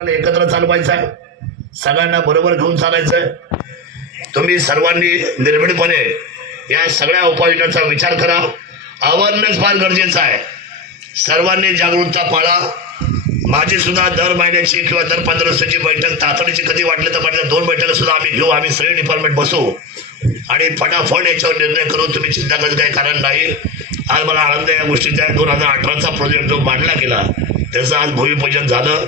एकत्र चालवायचा. आहे सगळ्यांना बरोबर घेऊन चालायचं. तुम्ही सर्वांनी निर्भीडपणे या सगळ्या उपाययोजनांचा विचार करा. अवेअरनेस फार गरजेचं आहे. सर्वांनी जागरूकता पाळा. माझी सुद्धा दर महिन्याची किंवा दर पंधरा दिवसाची बैठक तातडीची कधी वाटली तर म्हटलं दोन बैठका सुद्धा आम्ही घेऊ. आम्ही सगळे डिपार्टमेंट बसू. आणि फटाफट याच्यावर निर्णय करू. तुम्ही चिंता करायचं काही कारण नाही. आज मला आनंद या गोष्टीचा. दोन हजार अठराचा प्रोजेक्ट जो मांडला गेला त्याचं आज भूमिपूजन झालं.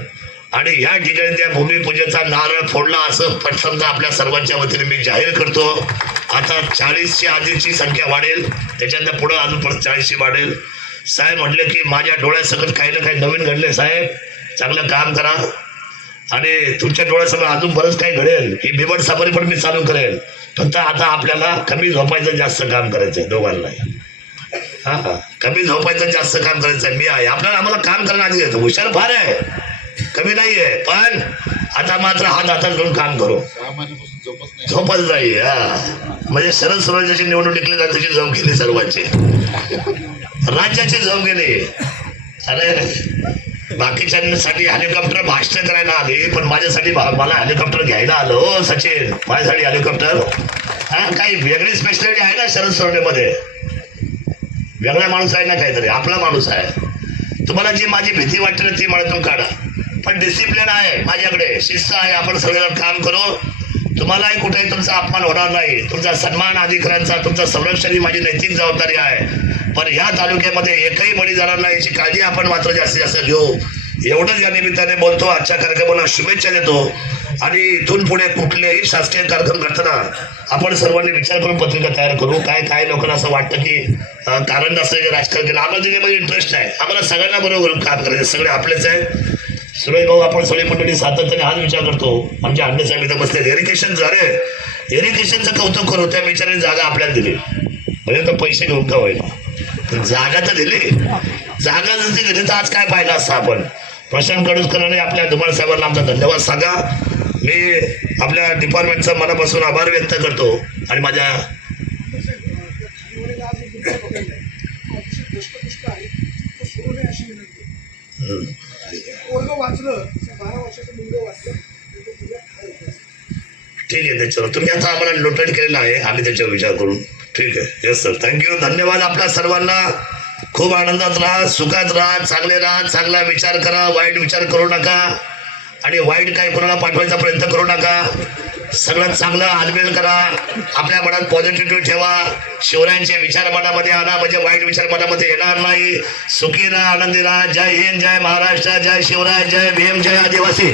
आणि या ठिकाणी त्या भूमिपूजेचा नारळ फोडला असं पटसमजा आपल्या सर्वांच्या वतीने मी जाहीर करतो. आता चाळीसशे आधीची संख्या वाढेल त्याच्यानंतर पुढं अजून परत चाळीसची वाढेल. साहेब म्हटले की माझ्या डोळ्यासकट काही ना काही नवीन घडले साहेब. चांगलं काम करा. आणि तुमच्या डोळ्यासमोर अजून बरंच काही घडेल. ही बिबट सफारी पण मी चालू करेल. फक्त आता आपल्याला कमी झोपायचं जास्त काम करायचं दोघांना. हा हा. कमी झोपायचं जास्त काम करायचं मी आहे. आपल्याला आम्हाला काम करणं आधी हुशार फार आहे. कमी नाही आहे पण आता मात्र हात हातात घेऊन काम करू. झोपत झोपच नाही हा. म्हणजे शरद स्वराज्याची निवडणूक टिकली जाते त्याची जम गेली सर्वांची. राज्याची जम गेली अरे बाकीच्यांसाठी हेलिकॉप्टर भाषण करायला आले पण माझ्यासाठी भा- मला हेलिकॉप्टर घ्यायला आलो सचिन. माझ्यासाठी हेलिकॉप्टर हा काही वेगळी स्पेशालिटी आहे ना शरद सोडण्यामध्ये वेगळा माणूस आहे ना काहीतरी आपला माणूस आहे. तुम्हाला जी माझी भीती वाटते ना ती मनातून काढा. पण डिसिप्लिन आहे माझ्याकडे. शिस्त आहे आपण सगळ्यांना काम करू. तुम्हालाही कुठेही तुमचा अपमान होणार नाही. तुमचा सन्मान अधिकाऱ्यांचा तुमचं संरक्षण ही माझी नैतिक जबाबदारी आहे. पण ह्या तालुक्यामध्ये एकही बळी जाणार नाही याची काळजी आपण मात्र जास्तीत जास्त घेऊ. एवढंच या निमित्ताने बोलतो आजच्या कार्यक्रमाला शुभेच्छा देतो. आणि इथून पुढे कुठलेही शासकीय कार्यक्रम करताना आपण सर्वांनी विचार करून पत्रिका तयार करू. काय काय लोकांना असं वाटतं की कारण नसतं राजकारण केलं आम्हाला त्याच्यामध्ये इंटरेस्ट आहे आम्हाला सगळ्यांना बरोबर काम करायचं सगळे आपलेच आहे सुरेश भाऊ आपण सगळी मंडळी सातत्याने हाच विचार करतो. आमच्या अंडे साहेब इथं बसले इरिगेशन झाले. इरिगेशनचं कौतुक करू त्या विचाराने जागा आपल्याला दिली. म्हणजे तर पैसे घेऊन का होईल जागा तर दिली. जागा जर दिली तर आज काय फायदा असता आपण? प्रशांत कडूसकरांनी आपल्या धुमाळ साहेबांना आमचा धन्यवाद सांगा. मी आपल्या डिपार्टमेंटचा मनापासून आभार व्यक्त करतो. आणि माझ्या हम्म, वाचलं बारा वर्षाचं मुलगा वाचलं म्हणजे ठीक आहे त्याच्यावर तुम्ही आता आम्हाला नोटेड केलेला आहे आम्ही त्याच्यावर विचार करू. ठीक आहे येस सर थँक्यू धन्यवाद आपल्या सर्वांना. खूप आनंदात राहा सुखात राहा चांगले राहा चांगला विचार करा वाईट विचार करू नका. आणि वाईट काही कोणाला पाठवायचा प्रयत्न करू नका. सगळं चांगलं आलमेल करा. आपल्या मनात पॉझिटिव्ह ठेवा. शिवरायांचे विचार मनामध्ये आणा. म्हणजे वाईट विचार मनामध्ये येणार नाही. सुखी राहा आनंदी राहा. जय हिंद जय महाराष्ट्र जय शिवराय जय भीम जय आदिवासी.